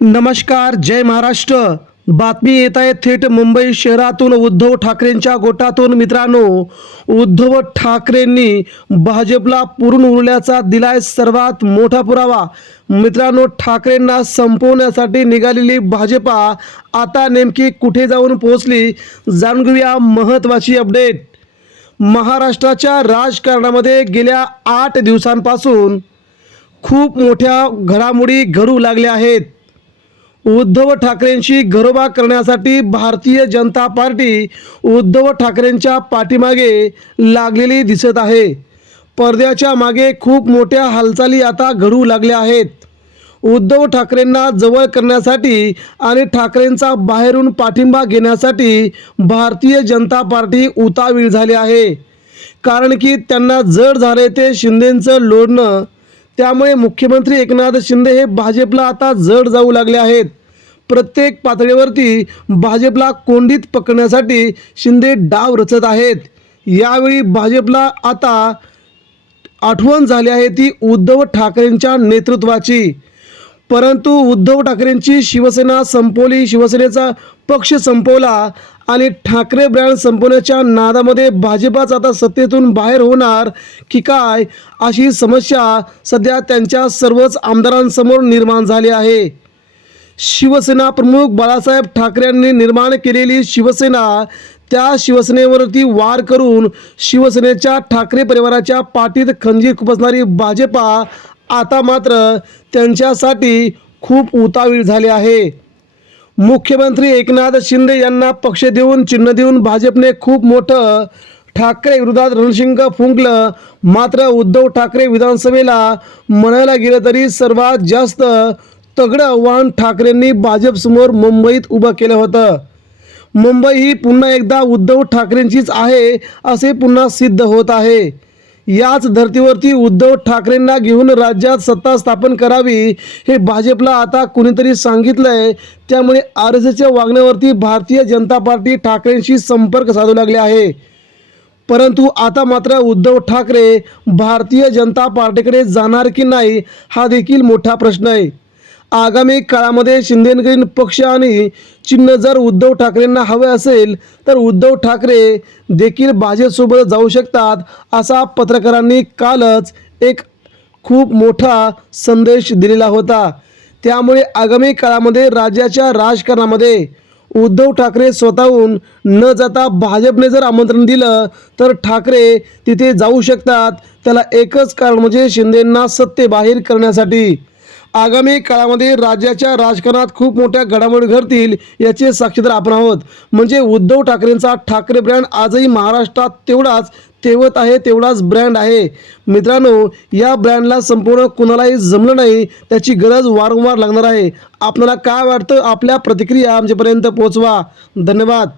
नमस्कार जय महाराष्ट्र. बातमी येत आहे थेट मुंबई शहरातून उद्धव ठाकरेंच्या गोटातून. मित्रांनो उद्धव ठाकरेंनी भाजपला पुरून उरल्याचा दिलाय सर्वात मोठा पुरावा. मित्रांनो ठाकरेंना संपवण्यासाठी निघालेली भाजपा आता नेमकी कुठे जाऊन पोहोचली जाणून घेऊया महत्त्वाची अपडेट. महाराष्ट्राच्या राजकारणामध्ये गेल्या आठ दिवसांपासून खूप मोठ्या घडामोडी घडू लागल्या आहेत. उद्धव ठाकरेंशी घरोबा करण्यासाठी भारतीय जनता पार्टी उद्धव ठाकरेंच्या पाठीमागे लागलेली दिसत आहे. पडद्याच्या मागे खूप मोठ्या हालचाली आता घडू लागल्या आहेत. उद्धव ठाकरेंना जवळ करण्यासाठी आणि ठाकरेंचा बाहेरून पाठिंबा घेण्यासाठी भारतीय जनता पार्टी उतावीळ झाली आहे. कारण की त्यांना जड झाले ते शिंदेंचं लोढणं त्यामुळे मुख्यमंत्री एकनाथ शिंदे हे भाजपला आता जड जाऊ लागले आहेत. प्रत्येक पातळीवरती भाजपला कोंडीत पकडण्यासाठी शिंदे डाव रचत आहेत. यावेळी भाजपला आता आठवण झाली आहे ती उद्धव ठाकरेंच्या नेतृत्वाची. परंतु उद्धव ठाकरेंची शिवसेना संपवली. शिवसेनेचा पक्ष संपवला आणि ठाकरे ब्रँड संपवण्याच्या नादामध्ये भाजपाच आता सत्तेतून बाहेर होणार की काय अशी समस्या सध्या त्यांच्या सर्वच आमदारांसमोर निर्माण झाली आहे. शिवसेना प्रमुख बाळासाहेब ठाकरे यांनी निर्माण केलेली शिवसेना त्या शिवसेनेवरती वार करून शिवसेनेच्या ठाकरे परिवाराच्या पाठीत खंजीर खुपसणारी भाजपा आता मात्र त्यांच्यासाठी खूप उतावीळ झाले आहे. मुख्यमंत्री एकनाथ शिंदे यांना पक्ष देऊन चिन्ह देऊन भाजपने खूप मोठं ठाकरे विरोधात रणशिंग फुंकलं. मात्र उद्धव ठाकरे विधानसभेला म्हणायला गेलं तरी सर्वात जास्त तगडं आव्हान ठाकरेंनी भाजपसमोर मुंबईत उभं केलं होतं. मुंबई ही पुन्हा एकदा उद्धव ठाकरेंचीच आहे असे पुन्हा सिद्ध होत आहे. याच धर्तीवरती उद्धव ठाकरेंना घेऊन राज्यात सत्ता स्थापन करावी हे भाजपला आता कुणीतरी सांगितलंय. त्यामुळे आर एस एसच्या वागण्यावरती भारतीय जनता पार्टी ठाकरेंशी संपर्क साधू लागले आहे. परंतु आता मात्र उद्धव ठाकरे भारतीय जनता पार्टीकडे जाणार की नाही हा देखील मोठा प्रश्न आहे. आगामी काळामध्ये शिंदेनगरीन पक्ष आणि चिन्ह जर उद्धव ठाकरेंना हवे असेल तर उद्धव ठाकरे देखील भाजपसोबत जाऊ शकतात असा पत्रकारांनी कालच एक खूप मोठा संदेश दिलेला होता. त्यामुळे आगामी काळामध्ये राज्याच्या राजकारणामध्ये उद्धव ठाकरे स्वतःहून न जाता भाजपने जर आमंत्रण दिलं तर ठाकरे तिथे जाऊ शकतात. त्याला एकच कारण म्हणजे शिंदेंना सत्तेबाहेर करण्यासाठी. आगामी काळामध्ये राज्याच्या राजकारणात खूप मोठ्या घडामोडी घडतील याचे साक्षीदार आपण आहोत. म्हणजे उद्धव ठाकरेंचा ठाकरे ब्रँड आजही महाराष्ट्रात तेवढाच तेवत आहे तेवढाच ब्रँड आहे. मित्रांनो या ब्रँडला संपूर्ण कुणालाही जमलं नाही त्याची गरज वारंवार लागणार आहे. आपल्याला काय वाटतं? आपल्या प्रतिक्रिया आमच्यापर्यंत पोहोचवा. धन्यवाद.